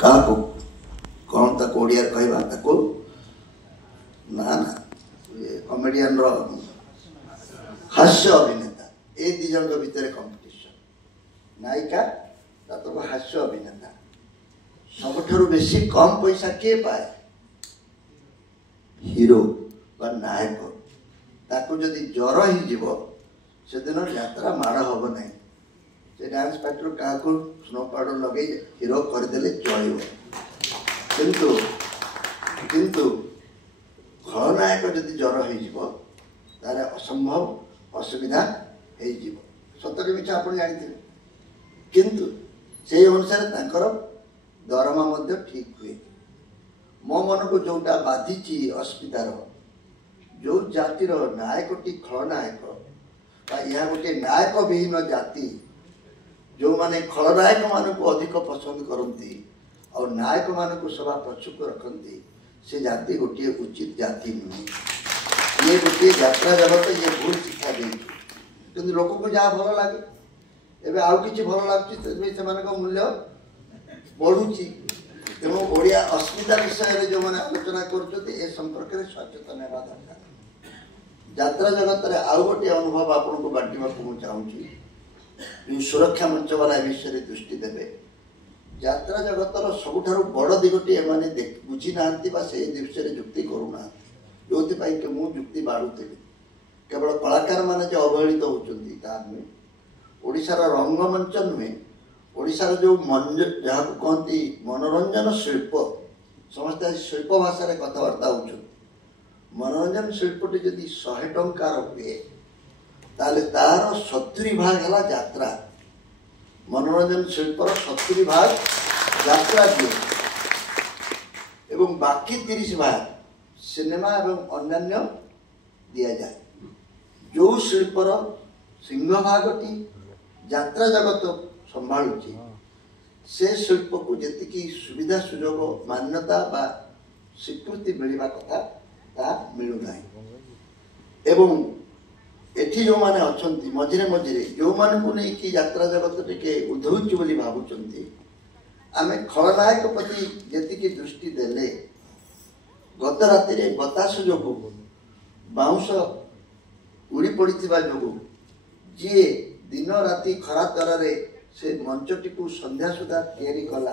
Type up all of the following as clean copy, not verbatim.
क्या कौन तक ओडिया कहवा ताको ना ना कमेडियन रो हास्य अभिनेता ए दी जन भितर कंपटीशन नायिका तो हास्य अभिनेता सबुठारु बेसी कम पैसा के पाए हीरो बा नायक ताको जदि ज्वर ही जीव से दिन यात्रा माड़ हम ना से डांस पार्टी क्या स्नो पाउडर लगे हीरो करदे चलो किंतु किंतु खलनायक जदि ज्वर हो असंभव असुविधा हो सतरे मिछ आप जानते किंतु से अनुसार तांकर दरमा मध्य ठीक हुए मो मन को जोटा बाधिची अस्मितार जो जातिर नायकटी खलनायक यह गोटे नायक विहीन जाति जो माने खलनायक मान को अधिक पसंद करती और नायक मान को सभा पछुक रखती से जाति गोटे उचित जाति नुहे ये गोटे यात्रा जगत ये भूल शिक्षा दे कि लोक को जहाँ भल लगे एवं आउ कि भल लगे से मूल्य बढ़ुची तेणु ओडिया अस्मिता विषय जो मैंने आलोचना कर संपर्क में सचेतन होगा दरकार यात्रा जगत में आउ गोटे अनुभव आपन को बांटा मुझे चाहूँगी जो सुरक्षा मंच वाला विषय दृष्टि देवे यात्रा जगतर सबुठारु बड़ दिगटी एमाने बुझी ना से विषय जुक्ति करूना जो जुक्ति बाढ़ुथी केवल कलाकार माने जो अवहेलित होती नुहे ओडिशार रंगमंच नुहे ओडिशार जो जहाँ कहती मनोरंजन शिल्प समस्त शिल्प भाषा कथबार्ता हो मनोरंजन शिल्पटी जदि 100 टंकार हुए ताले तार 70 भाग है यात्रा मनोरंजन शिल्पर 70 भाग यात्रा दिए एवं बाकी 30 भाग सिनेमा एवं अन्य दिया जाए जो शिल्पर सिंह भागटी यात्रा जगत संभालुची से शिल्प को जी सुविधा सुजोग मान्यता बा स्वीकृति मिलवा कथा ता मिलूना एवं एठी जो माने अछंती मझिरे मझिरे जो मान को नहीं कि यात्रा जगत टिके उद्धौच्य बोली भावुचंती आमे खलनायक प्रति जेतिकी दृष्टि देले गत राति रे बतास जोगु बाउंस उड़ी पड़िथिबा जोगु जे दिन राति खरा तररे से मंचटी को संध्या सुधा तैयारी कला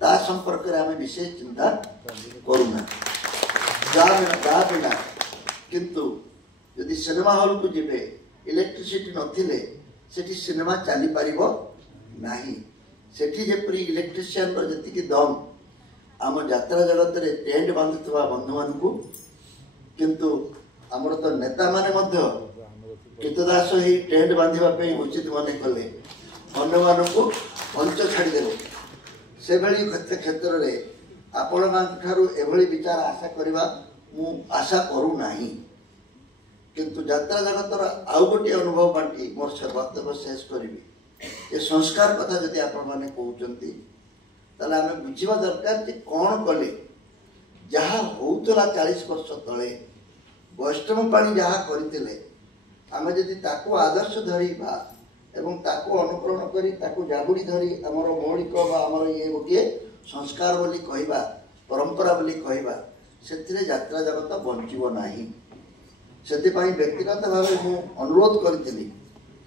ता संपर्क में आमे विशेष चिंता करूना जा बिना किंतु यदि सिनेमा हॉल को जीवे इलेक्ट्रिसिटी नथिले सेठी सिनेमा चली पारिबो नाही सेठी जेपरी इलेक्ट्रिशियन रो जति दम आम यात्रा जगत रे टेंट बांधुवा बंधु मान को किंतु आमर तो नेता माने मध्य कृतदास ही टेंट बांधिबा पे उचित माने कले अन्य मान को मंच छाड़ी देले से भली क्षेत्र रे आपण ठारू एभली विचार आशा करबा मु आशा करू नाही किंतु यात्रा जगतर आउ गोटे अनुभव बांटी मोर से वक्तव्य शेष करी ये संस्कार कथा जदि आपण माने कहउचंती ताले आमे बुझिबा दरकार जे कोन कले जहाँ होउतला 40 वर्ष तले वैष्णव पाणी जहाँ करथिले आमे जदि ताको आदर्श धरिबा एवं ताको अनुकरण करी ताको जागुड़ी धरी हमर मौलिक बा हमर ये गोटे संस्कार बोली कहबा परंपरा बोली कहबा सेथिरे यात्रा जगत बंचिबो नाही सेतिपाई व्यक्तिगत भाव मु अनुरोध करी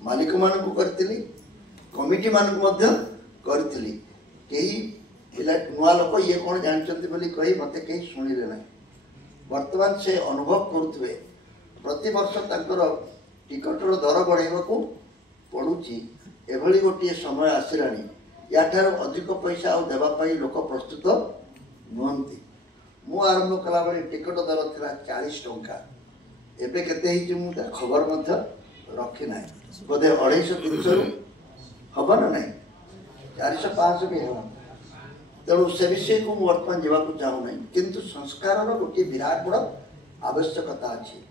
मालिक मान को करी कमिटी मान को करी कई पिला नुआ लोक ये कौन जानते बोली कही मत कहीं शुणिले ना वर्तमान से अनुभव करुवे प्रति वर्ष तंकर टिकटर दर बढ़ावा को पड़ुची एभली गोटे समय आसलानी याठार अधिक पैसा आ देवाई लोक प्रस्तुत नुहति मु आरंभ कला बेले टिकट दर था 40 टंका एबे केते ही मुझे खबर मध्य रखी ना बोधे 250-300 हम ना ना 400-500 भी है तेणु से विषय को बर्तमान जावाक चाहूना किंतु संस्कार गोटे विराट बड़ आवश्यकता अच्छी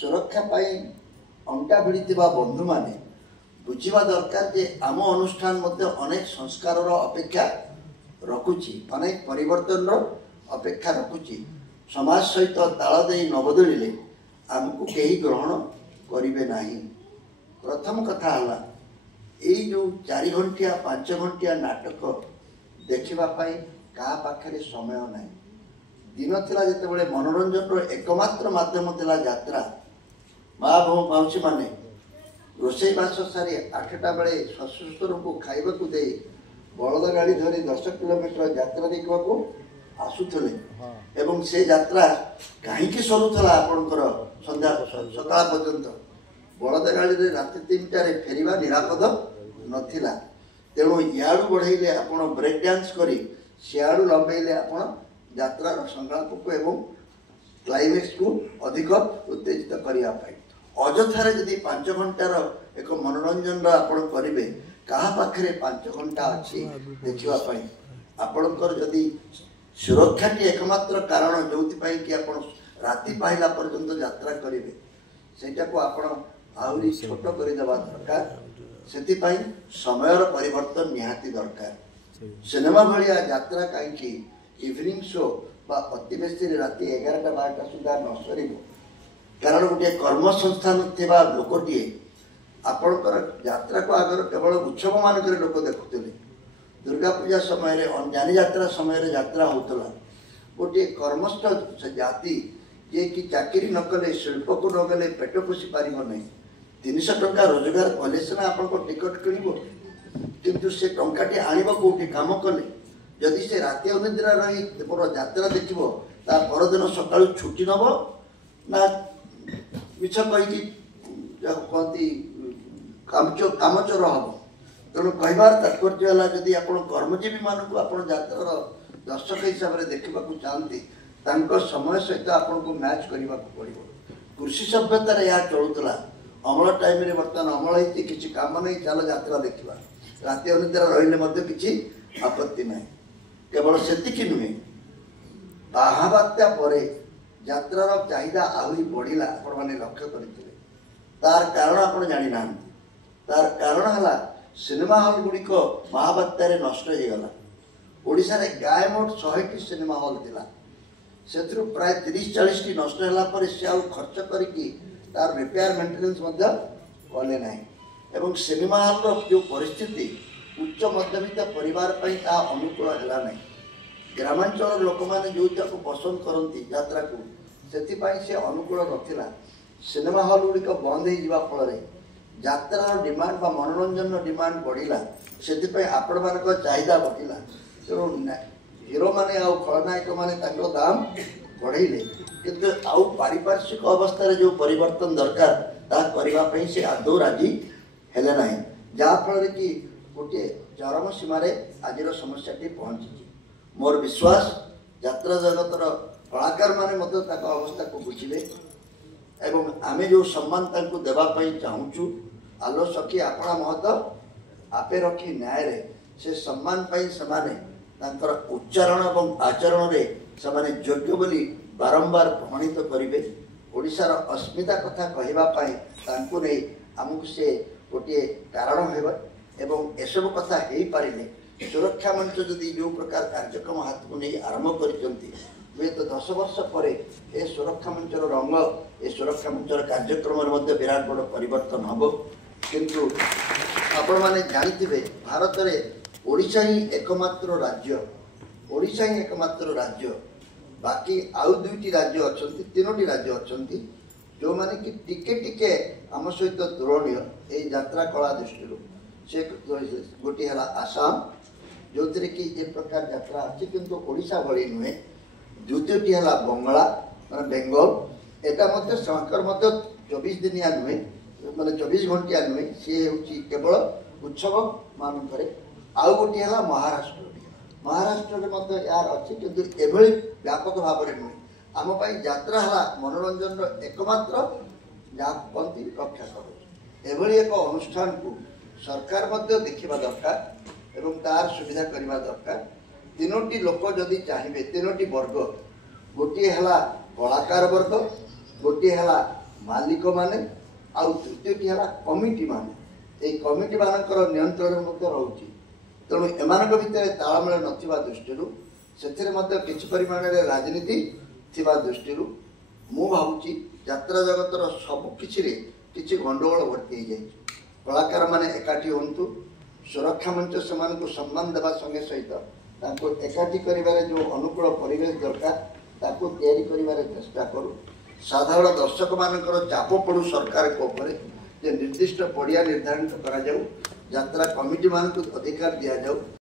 सुरक्षा पाई अंटा भिड़ी बंधु माने बुझा दरकार जे आम अनुष्ठान मध्य अनेक संस्कार अपेक्षा रखुची अनेक परिवर्तन अपेक्षा रखुची समाज सहित ताल दे न बदलिले आमको कहीं ग्रहण करेंगे नहीं प्रथम कथा है यही जो 4 घंटिया 5 घंटिया नाटक देखापी क्या पाखे समय ना दिन थिला जेतेबेले मनोरंजन एकमात्र माध्यम थिला यात्रा माँ मौसी माने रोषे बास सारी 8टा बेले शशुर को खाइबा को दे बलद गाड़ी धरी 10 किलोमीटर यात्रा देखा आसुले एवं से यात्रा कहीं सरुला आपणकर संध्या सकाळ पर्यंत बलद गाड़ी राति 3टारे फेरिबा निरापद नथिला तेणु इयाड़ू बढ़ेले आपण ब्रेक डांस करी सियाड़ू लंबेले आपण यात्रार संकल्प को एवं क्लाइमेक्स को अधिक उत्तेजित करिया पाई अजथारे जदि 5 घंटार एक मनोरंजन आपण करिवे कहा पाखरे 5 घंटा अच्छी देखिवा पाई आपणकर जदि सुरक्षा टी एकमात्र कारण जो कि आपण राति पाइला पर्यंत यात्रा करिवे सेटा को आपण आउरी छोट करि देबा दरकार सेति समयर परिवर्तन निहाती दरकार सिनेमा भलिया यात्रा कहीं इवनिंग शो बा अति बेसी राति 11टा 12टा सुधा न सर कारण गोटे कर्म संस्थान थिबा लोकटीए आपणकर यात्रा को आगर केवल उत्सव मानक लोक देखुले दुर्गा पूजा समय जानी यात्रा समय यात्रा होता गोटे कर्मस्थ जाति जे कि चाकरी न कले शिल्प को न गले पेट पोषि पार नहीं 300 टंका रोजगार कले सीना आपन टिकट किणव किंतु से टंकाटी आनिब कोठी काम कले जदि से राति अनिद्रा रही मोर यात्रा देखिबो ता परदिन सकाळु छुट्टी नब ना मिछ कहि कहती कामचोर हम तेणु कहबार तात्पर्य है जदि आप कर्मजीवी मानक आप यात्रार दर्शक हिसाब से देखा चाहती समय सहित आपन को मैच करने को पड़ो कृषि सभ्यतार यह चलूला अमल टाइम बर्तमान अमल होती किसी कम नहीं चल यात्रा देखा राति अनिद्रा रही किसी आपत्ति ना केवल से नुहे बाहाबात्या पर यात्रार चाहिदा आहरी बढ़ला आपण मैंने लक्ष्य करते तार कारण आप जानी ना तार कारण है सिनेमा हॉल गुड़िक महाबात्यार नष्ट हो गला ओडिशा रे गाय मोट 100टी सिनेमा हॉल थिला से प्राय 30-40 टी नष्ट होला पर से आ खर्च करके तार रिपेयर मेंटेनेंस मध्य कले ना एवं सिनेमा हॉल रो जो परिस्थिति उच्च मध्यवित्त परिवार पई ता अनुकूल हैला नै ग्रामांचल लोक माने जो ताको पसंद करंती यात्रा को सेति पई से अनुकूल नथिला सिनेमा हॉल गुड़िक बंद हो जावा फल यात्रार डिमांड बा मनोरंजन डिमांड बढ़ला से आपण मान चाहिदा बढ़ला तेणु हीरो माने आउ खलनायक माने ताको दाम बढ़ेले किंतु आउ पारिपार्श्विक अवस्था जो परिवर्तन दरकार ता करबा पई से आदौ राजी हेले नाही जा फल कि गोटे चरम सीमार आज समस्याटी पहुंची मोर विश्वास यात्रा जगतर कलाकार माने अवस्था को बुझे एवं आमे जो सम्मान तांको देबा पई चाहूचु आलो सखी आपणा महत आपे रखी न्याय रे से सम्मान पई समाने तांकर उच्चारण एवं आचरण रे समाने योग्य बोली बारंबार प्रमाणित करिवे ओडिशार अस्मिता कथा कहबा पई तांको नै हमकु से गोटे कारण हेबा एवं एसब कथा हेई पारिले सुरक्षा मंच जदि जो प्रकार कार्यक्रम हाथ को नहीं आरंभ करिसंती वे तो 10 वर्ष पर ए सुरक्षा मंचर रंग ए सुरक्षा मंचर कार्यक्रम विराट बड़ परिवर्तन हम किंतु आपण माने जानिथिबे भारत रे ओडिशा ही एकमात्र राज्य बाकी आउ 2टी राज्य अछंती 3टी राज्य अछंती जो माने कि टिके टिके आम सहित तुलनीय ए यात्रा कला दृष्टि से गोटे है आसाम जो थी कि ए प्रकार यात्रा अच्छी किंतु ओडिशा भली नुहे द्वितीयटी है बंगला मैं बेंगल एटा 24 दिनिया नुहे मैंने 24 घंटिया नुहे सी हूँ केवल उत्सव मानक आउ गोटे है महाराष्ट्र यार अच्छी किंतु एभली व्यापक भाव में नुहे आम यात्रा है मनोरंजन एकमात्र कहती रक्षा कर एभली एक अनुष्ठान को सरकार देखा दरकार एवं तार सुविधा करने दरकार 3टी लोक जदि चाहिए 3टी वर्ग गोटे है कलाकार वर्ग गोटे है मालिक माने आउ तृतीयटी है कमिटी माने कमिटी मानकर नियंत्रण रोचे तेणु एमान भितर तालमेल नथिबा दृष्टि से किसी परिमाण राजनीति थिबा दृष्टि मु भावुची यात्रा जगतर सब किसी गंडगोल भर्ती हो कलाकार माने एकाठी हूँ सुरक्षा मंच से सम्मान देवा संगे सहित ताको एकाठी करिबारे जो अनुकूल परिवेश दरकार ताको तैयारी करिबारे चेष्टा करू। साधारण दर्शक मानकर चाप पड़ू सरकार को ऊपर जे निर्दिष्ट पड़िया निर्धारित करा जाऊ, यात्रा कमिटी मानक अधिकार दिया जाऊ।